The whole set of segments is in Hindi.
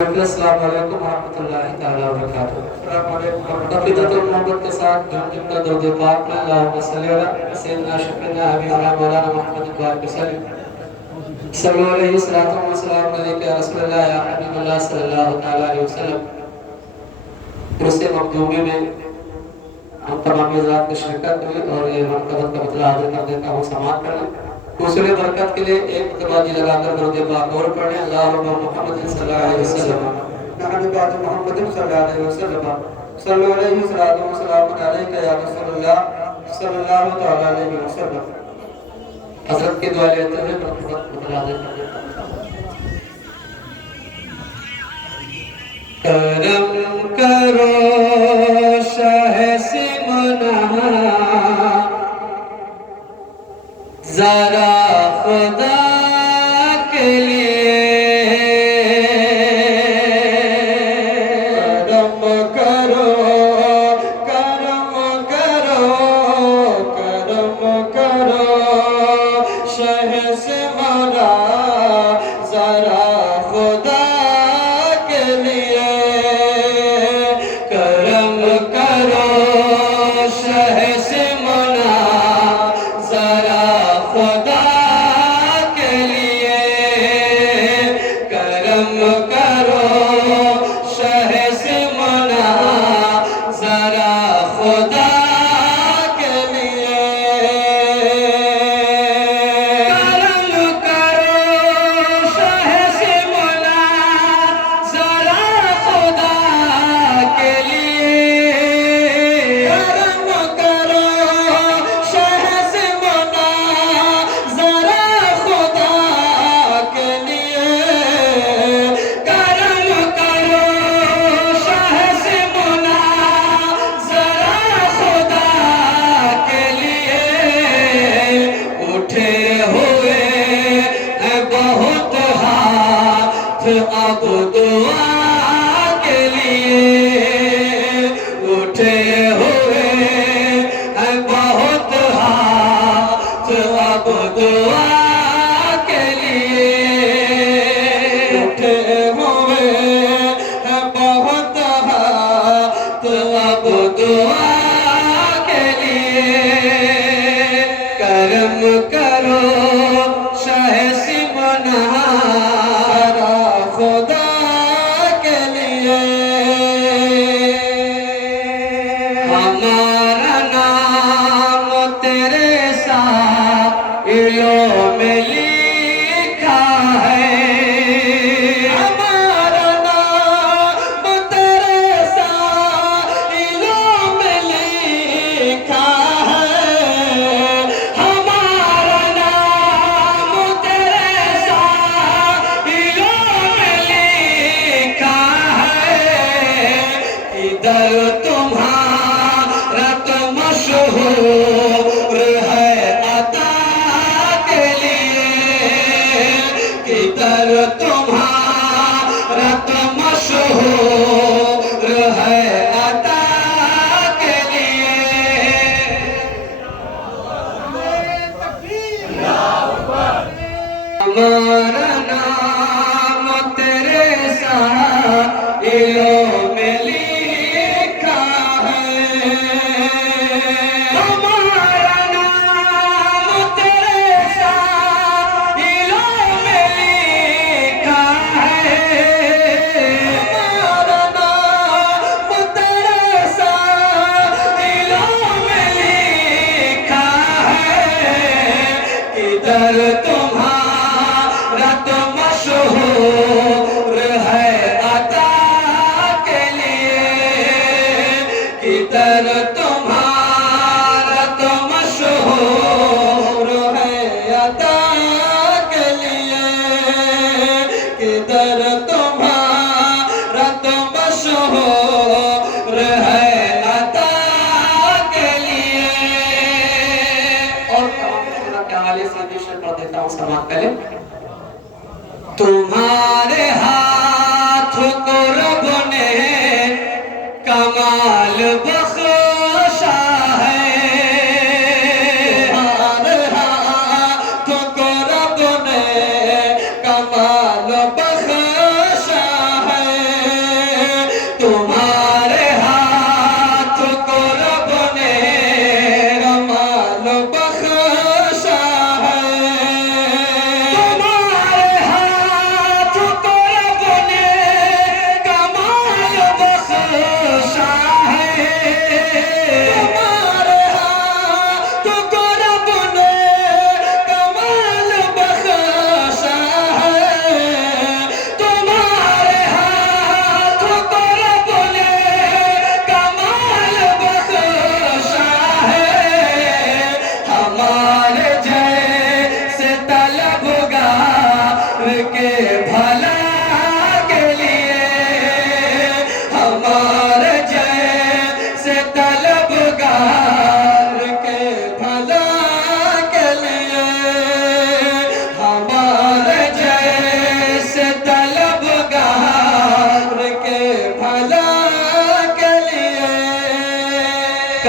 अस्सलाम वालेकुम रहमतुल्लाहि तआला व बरकातुहू। अक़ीदतुल मोहब्बत के साथ जुमला दरूद पाक अल्लाहुम्मा सल्लि अला सय्यिदिना शफीना हबीबना मौलाना मुहम्मद बारिक वसल्लम सल्लल्लाहु अलैहि सल्लम व सलाम अलैका या रसूलल्लाह या हबीबल्लाह सल्लल्लाहु तआला अलैहि वसल्लम। दूसरे मखदूमी में हम तमाम हज़रात की शिरकत हुई और ये मनक़बत का बदला हाज़िर कर देता हूँ, समाअत कर लें। दूसरे बरकत के लिए एक मुतबादी लगाकर दरूद पाक और पढ़ें। अल्लाहुम्मा मुहम्मद सल्लल्लाहु अलैहि वसल्लम नहनु बाद मुहम्मद सल्लल्लाहु अलैहि वसल्लम सल्लल्लाहु अलैहि वसल्लम सलाम अलैका या रसूलल्लाह सल्लल्लाहु तआला अलैहि वसल्लम। हज़रत की दुआ लेते हुए मनक़बत बदला हाज़िर कर देता हूँ। करम करो शाह सिमना जरा खुदा के लिए करम करो करम करो करम करो शह से मना जरा खुदा के लिए करम करो शह से मना जरा खुदा के लिए करम करो शह से मना जरा खुदा के लिए करम करो शह से मना जरा खुदा के लिए करम करो शह से मना जरा खुदा के लिए करम करो शह से मना जरा खुदा के लिए उठे हुए हैं बहुत हाथ अब दुआ के लिए उठे हुए हैं बहुत हाथ अब दुआ के लिए उठे हुए हैं बहुत हाथ अब दुआ के लिए करम करो शाह सिमना खुदा के लिए हमारा नाम तेरे साइलों में लिखा है हमारा नाम तेरे साइलों में लिखा है हमारा नाम तेरे साइलों में लिखा है इधर तुम्हारा तो मशहूर है अता के लिए किधर तुम्हारा तो मशहूर है अता के लिए हमारा नाम तेरे साइलों में लिखा है हमारा नाम तेरे साइलों में लिखा है हमारा नाम तेरे साइलों में लिखा है इधर तुम्हारा तो मशहूर है अता के लिए किधर तुम्हारा तो मशहूर है अता के लिए किधर तुम्हारा तो मशहूर है अता के लिए और क्या हाल है कर देता हूँ समाप्त पहले तुम्हारे हाथ को रब ने कमाल बख्शा है तुम्हारे हाथ को रब ने कमाल बख्शा है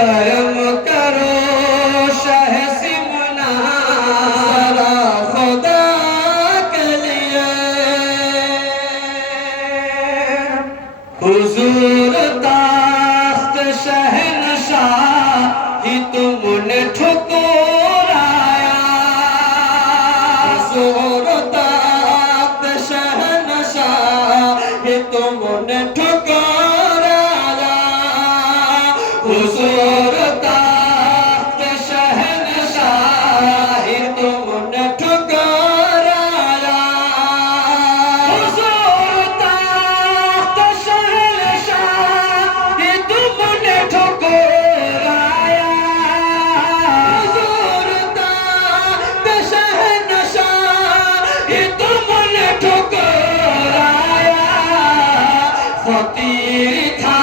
करम करो शाह सिमना जरा खुदा के लिए हुजूर ताख्त शहनशाह ही तुमने ठुकराया हुजूर ताख्त शहनशाह ही तुमने ठुकराया हुजूर ताख्त शहनशाह ही तुमने ठुकराया हुजूर ताख्त शहनशाह ही तुमने ठुकराया हुजूर ताख्त शहनशाह ही तुमने ठुकराया फकीर था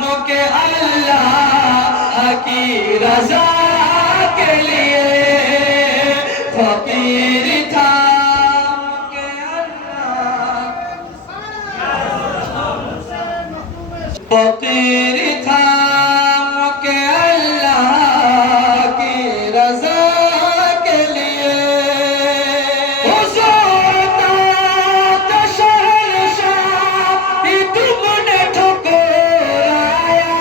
मुके अल्लाह की रजा के लिए फकीर था मुके फकीर था मुके अल्लाह की रजा के लिए हुजूर ताख्त शहनशाह ही तुमने ठुकराया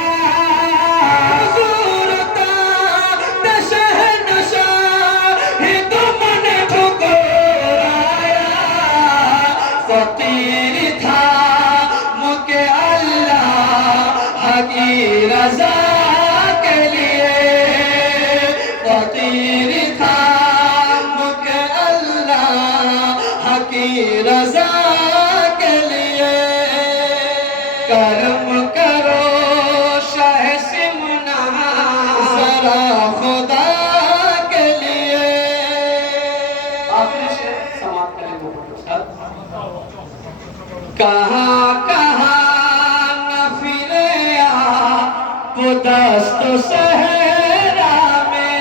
हुजूर ताख्त शहनशाह ही तुमने ठुकराया फकीर था मुके अल्लाह की रजा के लिए फकीर था मुके अल्लाह की रजा के लिए करम करो शाह सिमना जरा खुदा के लिए आखिरी शेर समाप्त करेंगे कहाँ कहाँ न फिरे आप दस्त सहरा में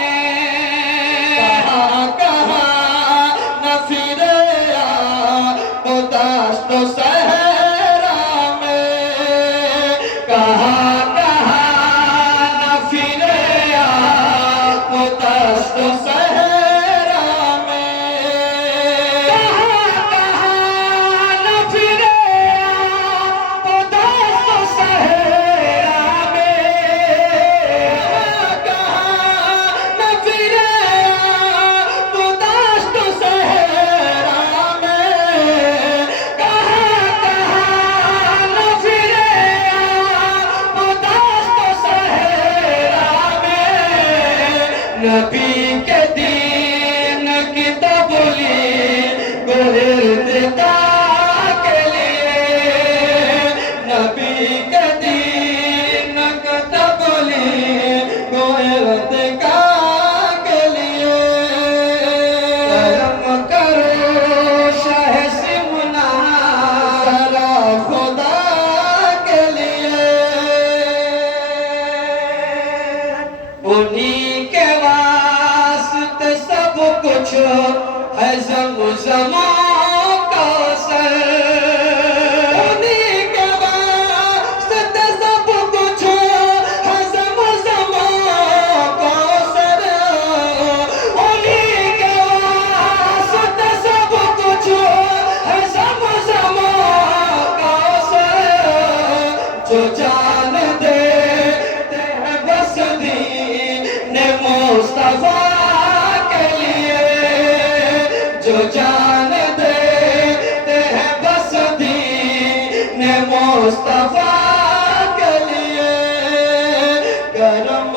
कहाँ कहाँ न फिरे आप दस्त सहरा में कहाँ कहाँ न फिरे आप दस्त सहरा में कहाँ कहाँ न फिरे आप दस्त सहरा में कहाँ न फिरे आप दस्त सहरा में कहाँ कहाँ न फिरे आप दस्त सहरा में नबी के दीन की तबलीग इर्तिदा के लिए नबी के दीन की तबलीग इर्तिदा के लिए करम करो शाह सिमना जरा खुदा के लिए उन्हीं के वास्ते सब कुछ है ज़म-ज़मा कौसर उन्हीं के वास्ते सब कुछ है ज़म-ज़मा कौसर उन्हीं के वास्ते सब कुछ है ज़म-ज़मा कौसर जो जान देते हैं बस दीन मुस्तफा के लिए जो जान देते हैं बस दीन मुस्तफा के लिए करम